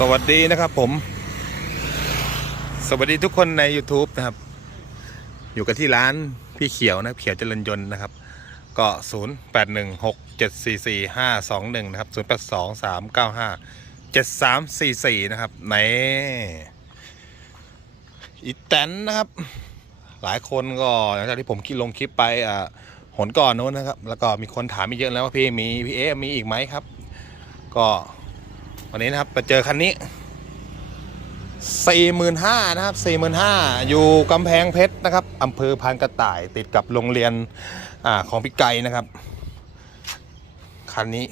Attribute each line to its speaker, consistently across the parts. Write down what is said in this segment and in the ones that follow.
Speaker 1: สวัสดีนะครับผม สวัสดีทุกคนใน YouTube นะครับ อยู่กันที่ร้านพี่เขียวนะเขียวเจริญยนต์นะครับ ก็ 0 8 1 6 7 4 4 5 2 1 นะครับ 0 8 2 3 9 5 7 3 4 4 นะครับในอีแตนนะครับ หลายคนก็หลังจากที่ผมคิดลงคลิปไปอ่าหนก่อนโน้นนะครับ แล้วก็มีคนถามมาเยอะแล้วว่าพี่มีพี่เอมีอีกไหมครับ ก็ วันนี้นะครับไปเจอคันนี้45,000นะครับ45,000อยู่กำแพงเพชรนะครับอำเภอพานกระต่ายติดกับโรงเรียนอของพี่ไก่นะครับคันนี้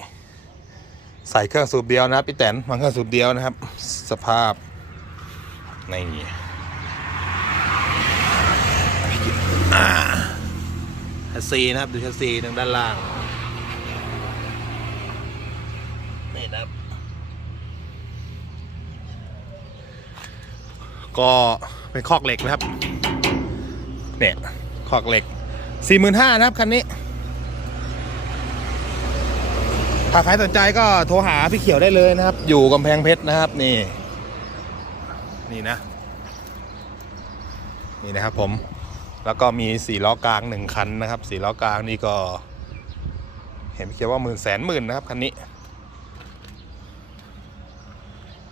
Speaker 1: ใส่เครื่องสูบเดียวนะพี่แตนมันเครื่องสูบเดียวนะครับ สภาพในอ่าชัสซีนะครับดูชัสซีทางด้านล่างนี่นะครับ ก็เป็นคอกเหล็กนะครับ เนี่ยคอกเหล็ก45,000นะครับคันนี้ ถ้าใครสนใจก็โทรหาพี่เขียวได้เลยนะครับ อยู่กำแพงเพชรนะครับนี่ นี่นะ นี่นะครับผมแล้วก็มีสี่ล้อกลางหนึ่งคันนะครับสี่ล้อกลางนี่ก็ เห็นพี่เขียวว่าหมื่นแสนหมื่นนะครับคันนี้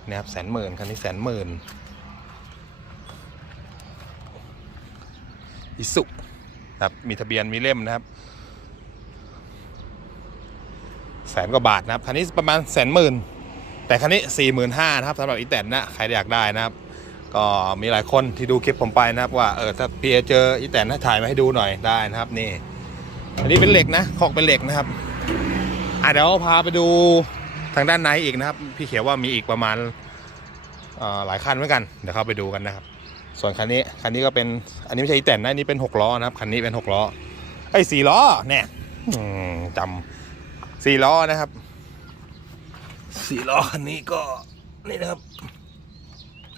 Speaker 1: นะครับแสนหมื่นคันนี้แสนหมื่น อิสุครับมีทะเบียนมีเล่มนะครับแสนกว่าบาทนะครับคันนี้ประมาณแสนหมื่นแต่คันนี้สี่หมื่นห้านะครับสำหรับอีแตนนะใครอยากได้นะครับ ก็มีหลายคนที่ดูคลิปผมไปนะครับว่าเออถ้าพี่เอเจออีแตนให้ถ่ายมาให้ดูหน่อยได้นะครับนี่ อันนี้เป็นเหล็กนะขอกเป็นเหล็กนะครับอะเดี๋ยวพาไปดูทางด้านในอีกนะครับ พี่เขียวว่ามีอีกประมาณหลายคันเหมือนกันเดี๋ยวเข้าไปดูกันนะครับ ส่วนคันนี้คันนี้ก็เป็นอันนี้ไม่ใช่อีแตนนะอันนี้เป็นหกล้อนะครับคันนี้เป็นหกล้อไอ้สี่ล้อเนี่ยจำสี่ล้อนะครับสี่ล้อคันนี้ก็นี่นะครับ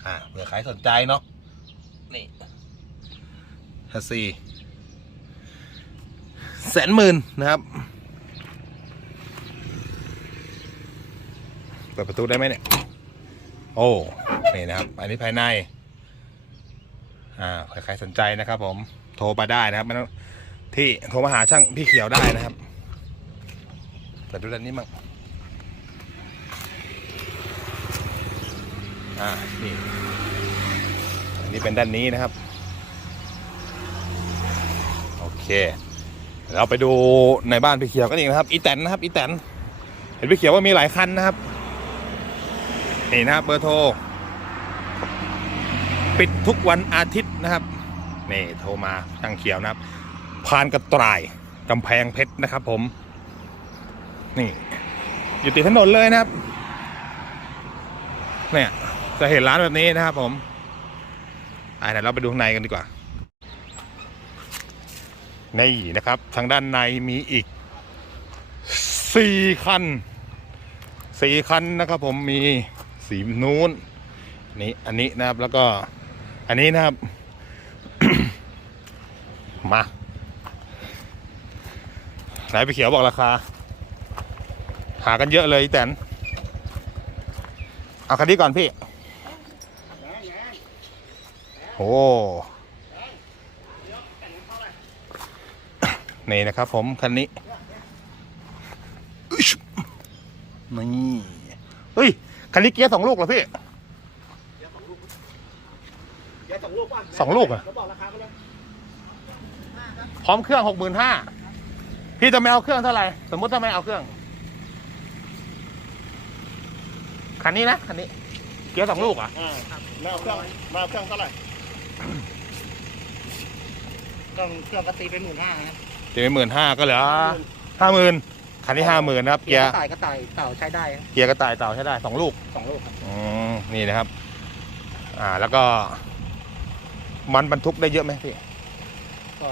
Speaker 1: อ่าเผื่อใครสนใจเนาะนี่ฮัสซีแสนหมื่นนะครับเปิดประตูได้ไหมเนี่ย โอ้ นี่นะครับ อันนี้ภายใน อ่าใครสนใจนะครับ ผมโทรมาได้นะครับไม่ต้องที่โทรมาหาช่างพี่เขียวได้นะครับเปิดดูด้านนี้มั่งอ่านี่อันนี้เป็นด้านนี้นะครับ โอเค เราไปดูในบ้านพี่เขียวกันอีกนะครับอีแตนนะครับอีแตนเห็นพี่เขียวว่ามีหลายคันนะครับนี่นะครับเบอร์โทร ปิดทุกวันอาทิตย์นะครับนี่โทรมาช่างเขียวนะครับพานกระต่ายกำแพงเพชรนะครับ ผม นี่ อยู่ติดถนนเลยนะครับ เนี่ยจะเห็นร้านแบบนี้นะครับผมอะเดี๋ยวเราไปดูข้างในกันดีกว่านี่นะครับ ทางด้านในมีอีกสี่คันสี่คันนะครับ ผมมีสีนู้นนี่อันนี้นะครับแล้วก็ อันนี้นะครับ มาไหนไปเขียวบอกราคา หากันเยอะเลยแตนเอาคันนี้ก่อนพี่โอ้นี่นะครับผม คันนี้ นี่ เฮ้ย คันนี้เกียร์สองลูกเหรอพี่
Speaker 2: เดี๋ยวสองลูกป่ะ
Speaker 1: สองลูกอะ
Speaker 2: เราบอกราคาไปเลย
Speaker 1: พร้อมเครื่องหกหมื่นห้าพี่จะไม่เอาเครื่องเท่าไหร่สมมุติถ้าไม่เอาเครื่องคันนี้นะคันนี้ เกียร์สองลูกเหรอะ
Speaker 2: อ่าแล้วเอาเครื่องมาเอาเครื่องเท่าไหร่เครื่องเครื่องก็ตีเป็นหมื่นห้าครับ
Speaker 1: ตีไปหมื่นห้าก็เหลือห้าหมื่นคันนี้ห้าหมื่นนะครับเกียร์
Speaker 2: กระต่ายกระต่ายเต่าใช้ได้ครับ
Speaker 1: เกียร์กระต่ายเต่าใช้ได้สองลูก
Speaker 2: สองลูกครับ
Speaker 1: อืมนี่นะครับ อ่า แล้วก็ มันบรรทุกได้เยอะไหมพี่
Speaker 2: ก็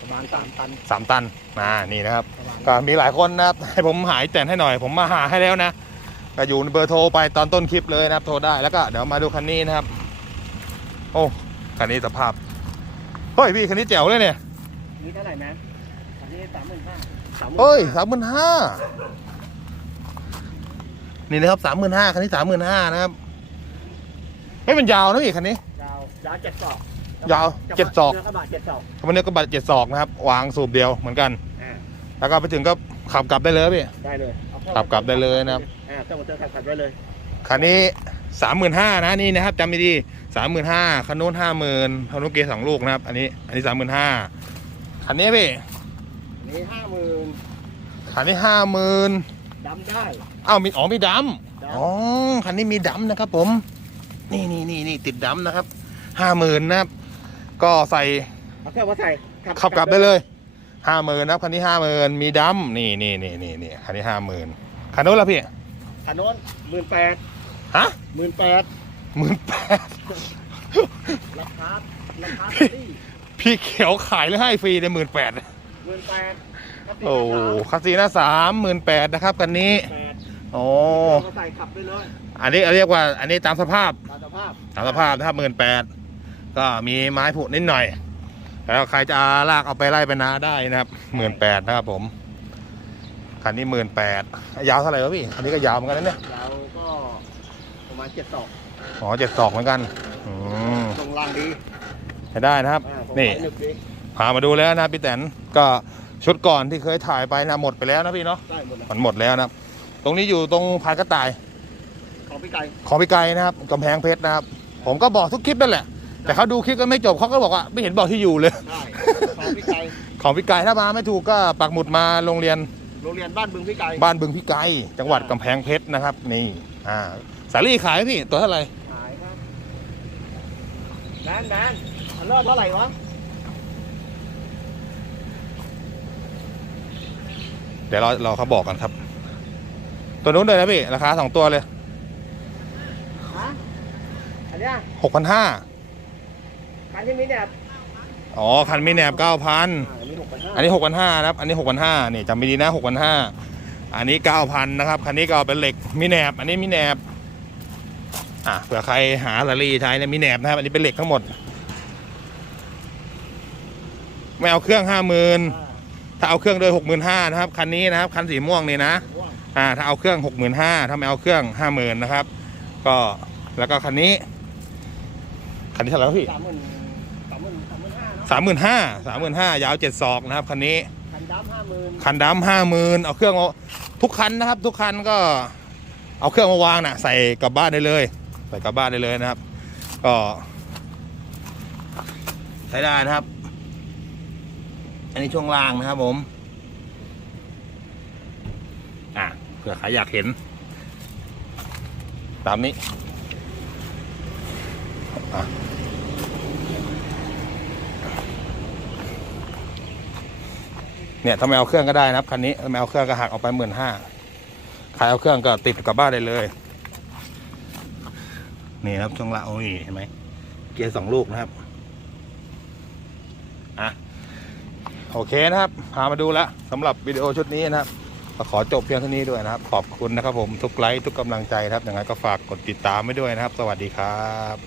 Speaker 2: ประมาณสามตัน
Speaker 1: สามตันอ่านี่นะครับ
Speaker 2: ประมาณ
Speaker 1: ก็มีหลายคนนะครับให้ผมหายแต่นให้หน่อย ผมมาหาให้แล้วนะก็อยู่ในเบอร์โทรไปตอนต้นคลิปเลยนะครับ โทรได้แล้วก็เดี๋ยวมาดูคันนี้นะครับ โอ้คันนี้สภาพเฮ้ยพี่คันนี้แจ๋วเลยเนี่ย
Speaker 2: นี่เท่าไหร่นะอันนี้สามหมื่นห้า
Speaker 1: เฮ้ยสามหมื่นห้านี่นะครับสามหมื่นห้าคันนี้สามหมื่นห้านะครับไม่เป็นยาวนะพี่คันนี้
Speaker 2: ยาวยาวเจ็ดศอก
Speaker 1: ยาวเจ็ดศอก
Speaker 2: เนื้อกระบะเจ็ดศอก
Speaker 1: คันนี้ก็บัตรเจ็ดศอกนะครับ วางสูบเดียวเหมือนกัน
Speaker 2: อ่า
Speaker 1: แล้วก็ไปถึงก็ขับกลับได้เลยพี่
Speaker 2: ได้เลยเอาเข้า
Speaker 1: ขับกลับได้เลยนะครับ
Speaker 2: อ่าเจ้าหมดเจอขับกลับได้เลย
Speaker 1: คันนี้สามหมื่นห้านะนี่นะครับจำดีๆสามหมื่นห้าคันนู้นห้าหมื่นคันนู้นเกียร์สองลูกนะครับ อันนี้อันนี้สามหมื่นห้าคันนี้พี่
Speaker 2: นี่ห้าหมื่น
Speaker 1: คันนี้ห้าหมื่น
Speaker 2: ดำได้
Speaker 1: อ้าวมีอ๋อมีด
Speaker 2: ดำำ
Speaker 1: อ๋อคันนี้มีดำนะครับ ผม นี่นี่นี่นี่ติดดำนะครับ ห้าหมื่นนะครับ ก็ใส่
Speaker 2: เอาเครื่องมาใส่
Speaker 1: ขับกลับได้เลยห้าหมื่นนะครับคันนี้ห้าหมื่นมีดำนี่นี่นี่นี่นี่คันนี้ห้าหมื่นคันนู้นละพี่
Speaker 2: คันโน้นหมื่นแปด
Speaker 1: ฮะ
Speaker 2: หมื่นแปด
Speaker 1: หมื่นแปด
Speaker 2: ราคาราคาที่
Speaker 1: พี่เขียวขายหรือให้ฟรีในหมื่นแปด
Speaker 2: หมื่นแปด
Speaker 1: โอ้คาสีหน้าสามหมื่นแปดนะครับคันนี้
Speaker 2: แปด
Speaker 1: โอ้
Speaker 2: มาใส่ขับได้เลย
Speaker 1: อันนี้เรียกว่าอันนี้ตามสภาพ
Speaker 2: ตามสภาพ
Speaker 1: ตามสภาพนะครับหมื่นแปด ก็มีไม้ผุนิดหน่อยแล้วใครจะลากเอาไปไล่ไปนาได้นะครับหมื่นแปดนะครับผมคันนี้หมื่นแปดยาวเท่าไหร่วะพี่อันนี้ก็ยาวเหมือนกันนะเนี่ย
Speaker 2: เราก็ประมาณเจ็ดศอก
Speaker 1: อ๋อเจ็ดศอกเหมือนกันอืม
Speaker 2: ตรงล่างดี
Speaker 1: ใช้ได้นะครับ
Speaker 2: อ่าผม
Speaker 1: นี่
Speaker 2: ไปนึกดี
Speaker 1: พามาดูแล้วนะพี่แตนก็ชุดก่อนที่เคยถ่ายไปนะหมดไปแล้วนะพี่เนาะ
Speaker 2: ได้หมดแล้ว
Speaker 1: มันหมดแล้วนะครับตรงนี้อยู่ตรงพายกระต่าย
Speaker 2: ของพี่ไก่
Speaker 1: ของพี่ไกรนะครับกำแพงเพชรนะครับ ผมก็บอกทุกคลิปนั่นแหละ แต่เขาดูคลิปก็ไม่จบเขาก็บอกว่าไม่เห็นบอกที่อยู่เลย
Speaker 2: ได้ของพี่ไก่
Speaker 1: ของพี่ไกรถ้ามาไม่ถูกก็ปักหมุดมาโรงเรียน
Speaker 2: โรงเรียนบ้านบึงพี่ไก่
Speaker 1: บ้านบึงพี่ไกรจังหวัดกำแพงเพชรนะครับ นี่อ่าสาลี่ขายไหมพี่ตัวเท่าไหร่
Speaker 2: ขายครับแดนแดนอันเริ่มเท่าไหร่วะ
Speaker 1: เดี๋ยวเราเราเขาบอกกันครับ ตัวนู้นเลยนะพี่ ราคาสองตัวเลย
Speaker 2: ฮะอันเนี้ย
Speaker 1: หกพันห้า
Speaker 2: คันที่มีเนี่ย
Speaker 1: อ๋อคันมีแหนบเก้าพัน
Speaker 2: อ่าอันนี้หกพันห้า
Speaker 1: อันนี้หกพันห้านะครับ อันนี้หกพันห้านี่จำไม่ดีนะหกพันห้าอันนี้เก้าพันนะครับคันนี้ก็เป็นเหล็กมีแหนบ อันนี้มีแหนบอะเผื่อใครหาลารีใช้เนี่ยมีแหนบนะครับอันนี้เป็นเหล็กทั้งหมด ไม่เอาเครื่องห้าหมื่น
Speaker 2: อ่า
Speaker 1: ถ้าเอาเครื่องโดยหกหมื่นห้านะครับคันนี้นะครับคันสีม่วงนี่นะ
Speaker 2: ม่วง
Speaker 1: อ่าถ้าเอาเครื่องหกหมื่นห้าถ้าไม่เอาเครื่องห้าหมื่นนะครับ ก็แล้วก็คันนี้ คันนี้เท่าไหร่วะพี่
Speaker 2: สามหมื่น สามหมื่นห้า
Speaker 1: สามหมื่นห้ายาวเจ็ดศอกนะครับคันนี้
Speaker 2: คันดำห้าหมื่น
Speaker 1: คันดำห้าหมื่นเอาเครื่องมาทุกคันนะครับ ทุกคันก็เอาเครื่องมาวางน่ะ ใส่กลับบ้านได้เลย ใส่กลับบ้านได้เลยนะครับ ก็ ใช้ได้นะครับ อันนี้ช่วงล่างนะครับผม อะเผื่อใครอยากเห็น ตามนี้อะ เนี่ยถ้าไม่เอาเครื่องก็ได้นะครับคันนี้ถ้าไม่เอาเครื่องก็หักออกไปหมื่นห้าใครเอาเครื่องก็ติดกลับบ้านได้เลย นี่ครับช่วงละโอ้ยเห็นไหมเกียร์สองลูกนะครับอะโอเคนะครับ พามาดูแล้วสำหรับวิดีโอชุดนี้นะครับขอจบเพียงเท่านี้ด้วยนะครับ ขอบคุณนะครับผมทุกไลค์ทุกกำลังใจนะครับยังไงก็ฝากกดติดตามไว้ด้วยนะครับ สวัสดีครับ